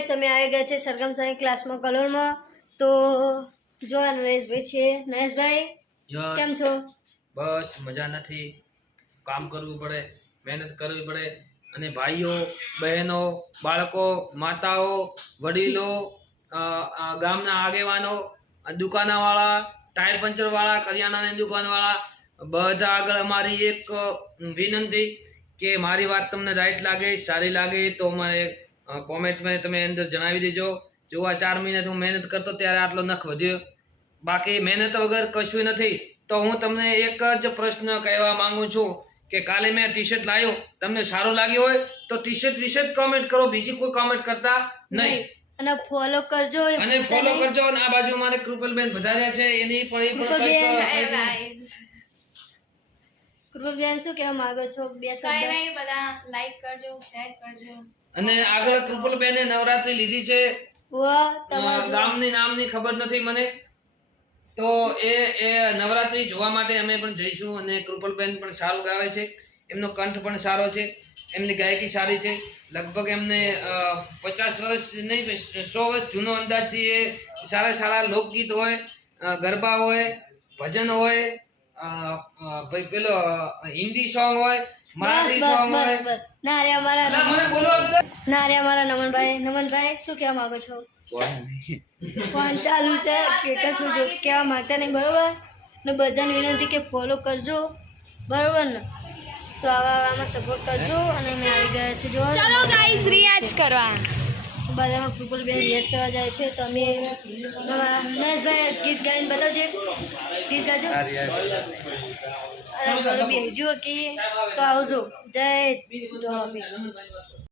guys અમે આવી ગયા છે સરગમ સાઈ ક્લાસમાં કલોલમાં તો જો નરેશભાઈ છે નરેશભાઈ કેમ છો બસ મજા નથી કામ કરવું પડે મહેનત કરવી પડે અને ભાઈઓ બહેનો બાળકો માતાઓ વડીલો ગામના આગેવાનો દુકાનવાળા ટાયર પંચર વાળા કરિયાણાની દુકાનવાળા બધા આગળ અમારી એક વિનંતી કે મારી વાત તમને રાઈટ લાગે સારી લાગે તો મને કોમેન્ટમાં તમે અંદર જણાવી દેજો જો આ 4 મહિનાથી હું મહેનત કરતો ત્યારે આટલો નખ વધ્યો બાકી મહેનત વગર કશું નથી તો હું તમને એક જ પ્રશ્ન કહેવા માંગુ છું કે કાલે મેં ટી શર્ટ લાવ્યો તમને સારું લાગ્યું હોય તો ટી શર્ટ વિશે જ કોમેન્ટ કરો બીજી કોઈ કોમેન્ટ કરતા નહીં અને ફોલો કરજો અને આ બાજુ મારે કૃપલબેન વધાર્યા છે એની પણ કૃપલબેન શું કહેવા માંગો છો બે શબ્દ નહીં બધા લાઈક કરજો શેર કરજો અને આગળ કૃપલબેને નવરાત્રી લીધી છે ગામની નામની ખબર નથી મને તો એ નવરાત્રી જોવા માટે અમે પણ જઈશું અને કૃપલબેન પણ સારું ગાવે છે એમનો કંઠ પણ સારો છે એમની ગાયકી સારી છે લગભગ એમને 50 વર્ષ નહીં 100 વર્ષ જૂનો અંદાજથી એ સારા લોકગીત હોય ગરબા હોય ભજન હોય ભાઈ પેલો હિન્દી સોંગ હોય મરાઠી સોંગ હોય ના રે અમારા નમનભાઈ શું કહેવા માંગો છો ફોન ચાલુ છે કે કશું જો કહેવા માંગતા નહીં બરોબર ને બધાને વિનંતી કે ફોલો કરજો બરોબર ને તો આવામાં સપોર્ટ કરજો અને મેં આવી ગયા છે જો ચલો ગાઈસ રિયાઝ કરવા બધામાં કૃપલબેન રિયાઝ કરવા જાય છે તો અમે નરેશભાઈ ગીત ગાઈને બતાવજે ગીત ગાજો અરે ગરબી જો કે તો આવજો જય